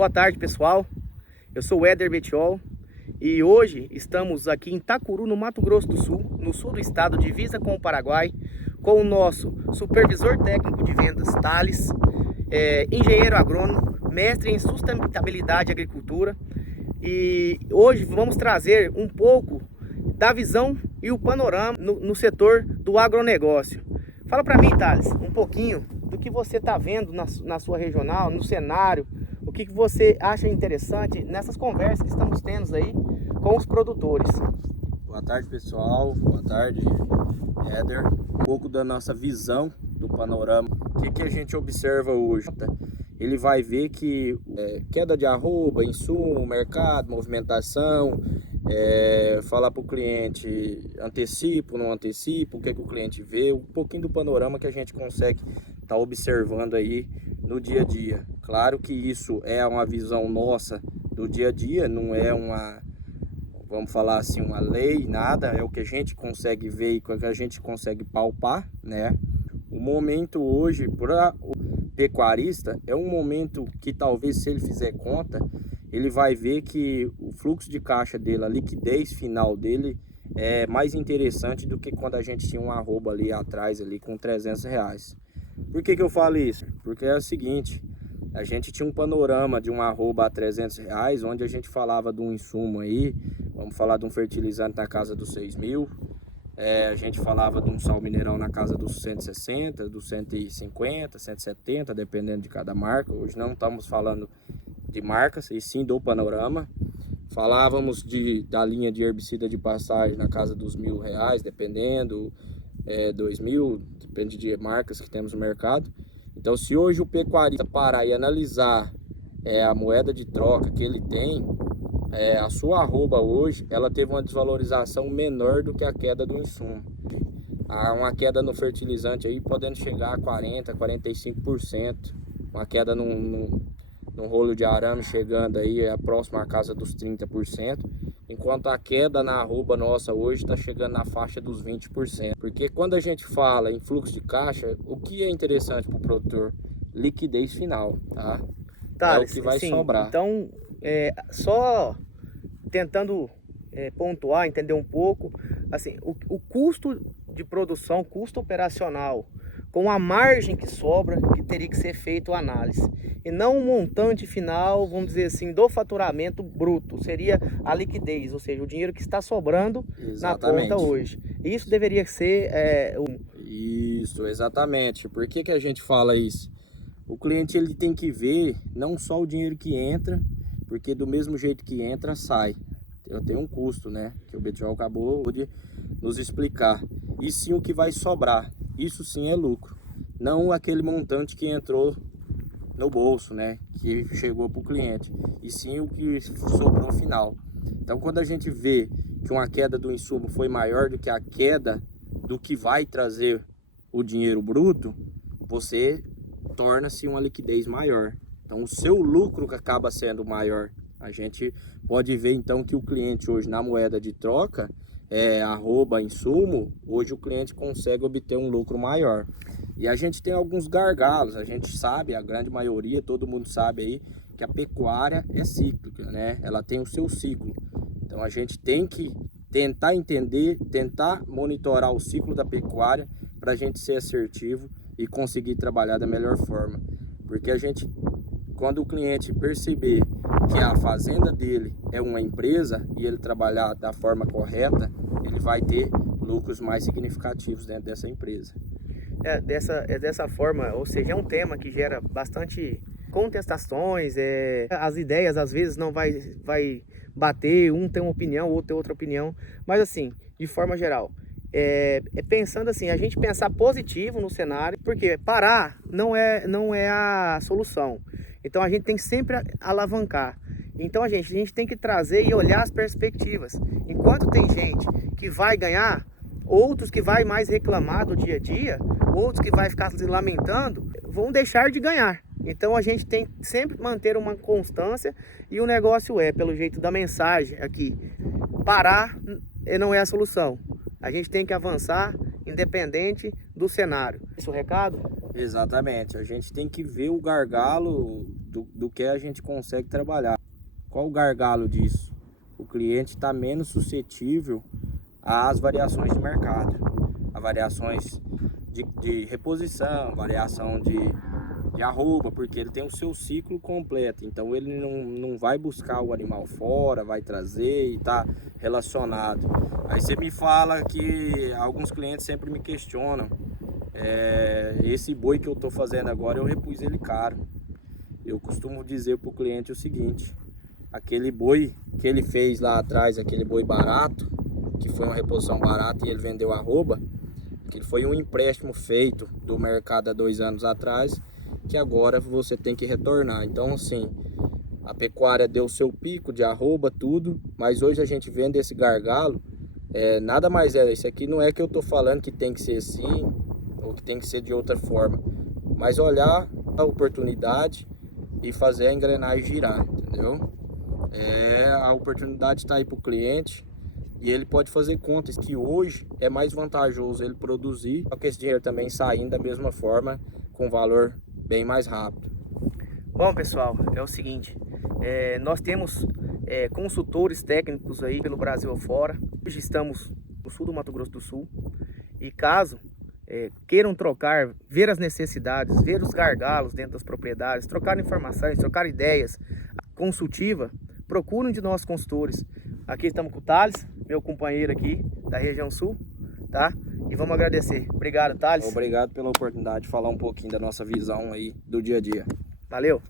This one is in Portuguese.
Boa tarde, pessoal. Eu sou o Éder Betiol e hoje estamos aqui em Itacuru, no Mato Grosso do Sul, no sul do estado, divisa com o Paraguai, com o nosso supervisor técnico de vendas, Thales, engenheiro agrônomo, mestre em sustentabilidade e agricultura. E hoje vamos trazer um pouco da visão e o panorama no setor do agronegócio. Fala para mim, Thales, um pouquinho do que você está vendo na sua regional, no cenário. O que você acha interessante nessas conversas que estamos tendo aí com os produtores? Boa tarde, pessoal. Boa tarde, Éder. Um pouco da nossa visão do panorama. O que a gente observa hoje? Ele vai ver que queda de arroba, insumo, mercado, movimentação, falar para o cliente antecipo, não antecipo, o que o cliente vê, um pouquinho do panorama que a gente consegue estar observando aí no dia a dia. Claro que isso é uma visão nossa do dia a dia, não é uma, vamos falar assim, uma lei, nada, é o que a gente consegue ver e o que a gente consegue palpar, né? O momento hoje para o pecuarista é um momento que talvez, se ele fizer conta, ele vai ver que o fluxo de caixa dele, a liquidez final dele é mais interessante do que quando a gente tinha um arroba ali atrás ali com R$300. Por que eu falo isso? Porque é o seguinte, a gente tinha um panorama de um arroba a R$300, onde a gente falava de um insumo aí, vamos falar de um fertilizante na casa dos 6.000, a gente falava de um sal mineral na casa dos 160, dos 150, 170, dependendo de cada marca. Hoje não estamos falando de marcas, e sim do panorama. Falávamos da linha de herbicida de passagem na casa dos R$1.000, dependendo, 2.000, depende de marcas que temos no mercado. Então, se hoje o pecuarista parar e analisar a moeda de troca que ele tem, a sua arroba hoje, ela teve uma desvalorização menor do que a queda do insumo. Há uma queda no fertilizante aí podendo chegar a 40%, 45%. Uma queda num rolo de arame chegando aí próximo à casa dos 30%. Enquanto a queda na arroba nossa hoje está chegando na faixa dos 20%. Porque quando a gente fala em fluxo de caixa, o que é interessante para o produtor? Liquidez final, tá? Thales, É o que vai sobrar. Então, só tentando pontuar, entender um pouco, assim, o custo de produção, custo operacional, com a margem que sobra, que teria que ser feito a análise. E não o montante final, vamos dizer assim, do faturamento bruto. Seria a liquidez, ou seja, o dinheiro que está sobrando Exatamente. na conta hoje. Isso deveria ser Isso, exatamente. Por que a gente fala isso? O cliente ele tem que ver não só o dinheiro que entra, porque do mesmo jeito que entra, sai. Tem um custo, né? Que o Betiol acabou de nos explicar. E sim o que vai sobrar. Isso sim é lucro. Não aquele montante que entrou no bolso, né? Que chegou para o cliente. E sim o que sobrou no final. Então, quando a gente vê que uma queda do insumo foi maior do que a queda do que vai trazer o dinheiro bruto, você torna-se uma liquidez maior. Então, o seu lucro que acaba sendo maior. A gente pode ver então que o cliente hoje na moeda de troca, arroba, insumo, hoje o cliente consegue obter um lucro maior. E a gente tem alguns gargalos, a gente sabe, a grande maioria, todo mundo sabe aí, que a pecuária é cíclica, né? Ela tem o seu ciclo. Então a gente tem que tentar entender, tentar monitorar o ciclo da pecuária para a gente ser assertivo e conseguir trabalhar da melhor forma. Porque quando o cliente perceber que a fazenda dele é uma empresa e ele trabalhar da forma correta, ele vai ter lucros mais significativos dentro dessa empresa. Dessa forma, ou seja, é um tema que gera bastante contestações, as ideias às vezes não vai bater, um tem uma opinião, o outro tem outra opinião, mas assim, de forma geral, pensando assim, a gente pensar positivo no cenário, porque parar não é a solução. Então a gente tem que sempre alavancar. Então a gente tem que trazer e olhar as perspectivas. Enquanto tem gente que vai ganhar, outros que vai mais reclamar do dia a dia, outros que vai ficar se lamentando, vão deixar de ganhar. Então a gente tem que sempre manter uma constância e o negócio pelo jeito da mensagem aqui, parar não é a solução. A gente tem que avançar independente do cenário. Esse é o recado? Exatamente, a gente tem que ver o gargalo do que a gente consegue trabalhar. Qual o gargalo disso? O cliente está menos suscetível às variações de mercado, a variações de reposição, variação de arroba, porque ele tem o seu ciclo completo, então ele não vai buscar o animal fora, vai trazer e está relacionado. Aí você me fala que alguns clientes sempre me questionam, esse boi que eu estou fazendo agora eu repus ele caro. Eu costumo dizer para o cliente o seguinte: aquele boi que ele fez lá atrás, aquele boi barato, que foi uma reposição barata e ele vendeu arroba, que foi um empréstimo feito do mercado há 2 anos atrás, que agora você tem que retornar. Então assim, a pecuária deu seu pico de arroba, tudo, mas hoje a gente vende esse gargalo, nada mais isso aqui não é que eu estou falando que tem que ser assim, ou que tem que ser de outra forma, mas olhar a oportunidade e fazer a engrenagem girar, entendeu? A oportunidade está aí para o cliente e ele pode fazer contas que hoje é mais vantajoso ele produzir, só que esse dinheiro também saindo da mesma forma, com valor bem mais rápido. Bom, pessoal, é o seguinte, nós temos consultores técnicos aí pelo Brasil afora. Hoje estamos no sul do Mato Grosso do Sul e caso queiram trocar, ver as necessidades, ver os gargalos dentro das propriedades, trocar informações, trocar ideias, consultiva, procurem de nossos consultores. Aqui estamos com o Thales, meu companheiro aqui da região sul, tá? E vamos agradecer. Obrigado, Thales. Obrigado pela oportunidade de falar um pouquinho da nossa visão aí do dia a dia. Valeu.